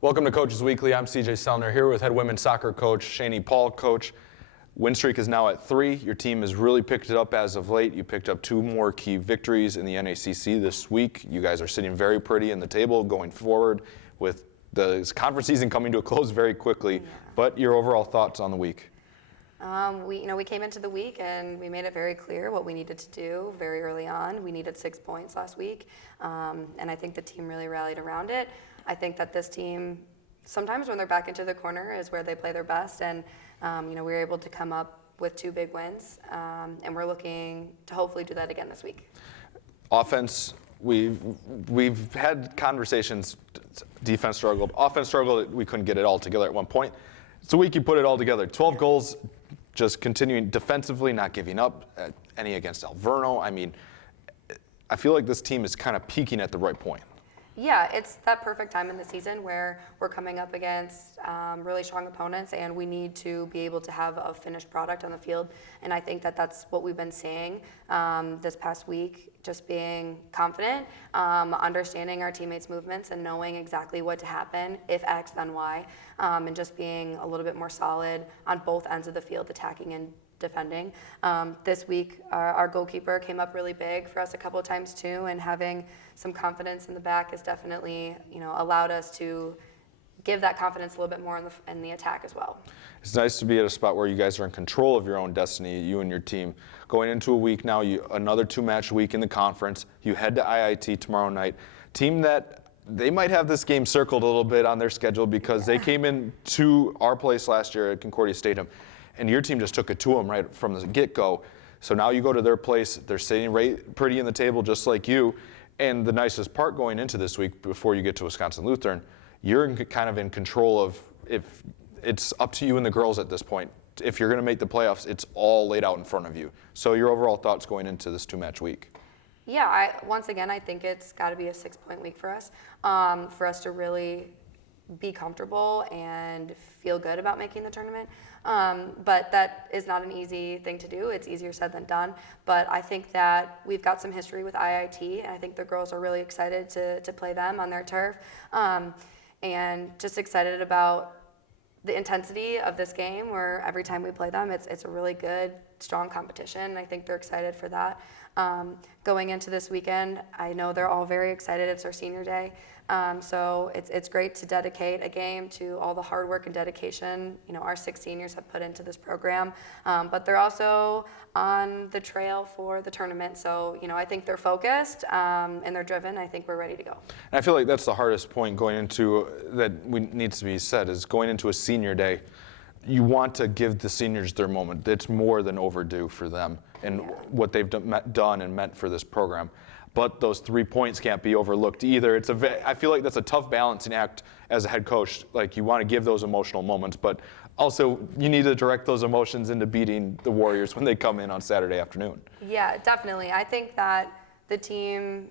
Welcome to Coaches Weekly. I'm CJ Sellner here with head women's soccer coach Shayni Paul. Coach, win streak is now at 3. Your team has really picked it up as of late. You picked up 2 more key victories in the NACC this week. You guys are sitting very pretty in the table going forward with the conference season coming to a close very quickly. Yeah. But your overall thoughts on the week? We came into the week and we made it very clear what we needed to do very early on. We needed 6 points last week, and I think the team really rallied around it. I think that this team, sometimes when they're back into the corner is where they play their best, and we were able to come up with 2 big wins, and we're looking to hopefully do that again this week. Offense, we've had conversations. Defense struggled, offense struggled. We couldn't get it all together at one point. It's a week you put it all together. 12 goals, just continuing defensively, not giving up any against Alverno. I mean, I feel like this team is kind of peaking at the right point. Yeah, it's that perfect time in the season where we're coming up against really strong opponents, and we need to be able to have a finished product on the field. And I think that that's what we've been seeing this past week, just being confident, understanding our teammates' movements and knowing exactly what to happen, if X, then Y, and just being a little bit more solid on both ends of the field, attacking and defending. This week, our goalkeeper came up really big for us a couple of times too, and having some confidence in the back has definitely, allowed us to give that confidence a little bit more in the attack as well. It's nice to be at a spot where you guys are in control of your own destiny, you and your team. Going into a week now, another 2-match week in the conference. You head to IIT tomorrow night. Team that they might have this game circled a little bit on their schedule because they came into our place last year at Concordia Stadium. And your team just took it to them right from the get-go. So now you go to their place, they're sitting right pretty in the table just like you. And the nicest part going into this week before you get to Wisconsin Lutheran, you're kind of in control of, if it's up to you and the girls at this point. If you're going to make the playoffs, it's all laid out in front of you. So your overall thoughts going into this 2-match week? Yeah, once again, I think it's got to be a 6-point week for us to really be comfortable and feel good about making the tournament. But that is not an easy thing to do. It's easier said than done. But I think that we've got some history with IIT, and I think the girls are really excited to play them on their turf. And just excited about the intensity of this game, where every time we play them, it's a really good, strong competition. I think they're excited for that. Going into this weekend, I know they're all very excited. It's our senior day. So it's great to dedicate a game to all the hard work and dedication our 6 seniors have put into this program. But they're also on the trail for the tournament. So I think they're focused and they're driven. I think we're ready to go. And I feel like that's the hardest point going into that needs to be said is going into a senior day. You want to give the seniors their moment. It's more than overdue for them and what they've done and meant for this program. But those 3 points can't be overlooked either. I feel like that's a tough balancing act as a head coach. Like, you want to give those emotional moments, but also you need to direct those emotions into beating the Warriors when they come in on Saturday afternoon. Yeah, definitely. I think that the team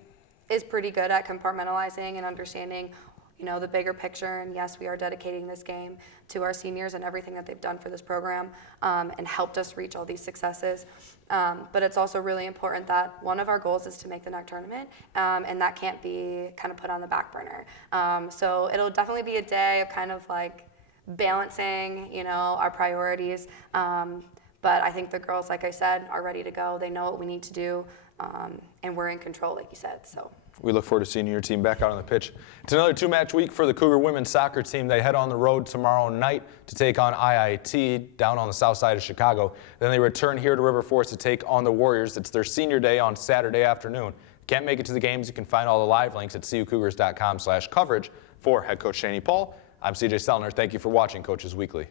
is pretty good at compartmentalizing and understanding the bigger picture. And yes, we are dedicating this game to our seniors and everything that they've done for this program and helped us reach all these successes. But it's also really important that one of our goals is to make the NEC tournament, and that can't be kind of put on the back burner. So it'll definitely be a day of kind of like balancing, our priorities. But I think the girls, like I said, are ready to go. They know what we need to do, and we're in control, like you said. So. We look forward to seeing your team back out on the pitch. It's another 2-match week for the Cougar women's soccer team. They head on the road tomorrow night to take on IIT down on the south side of Chicago. Then they return here to River Forest to take on the Warriors. It's their senior day on Saturday afternoon. Can't make it to the games? You can find all the live links at cucougars.com/coverage. For head coach Shayni Paul, I'm CJ Sellner. Thank you for watching Coaches Weekly.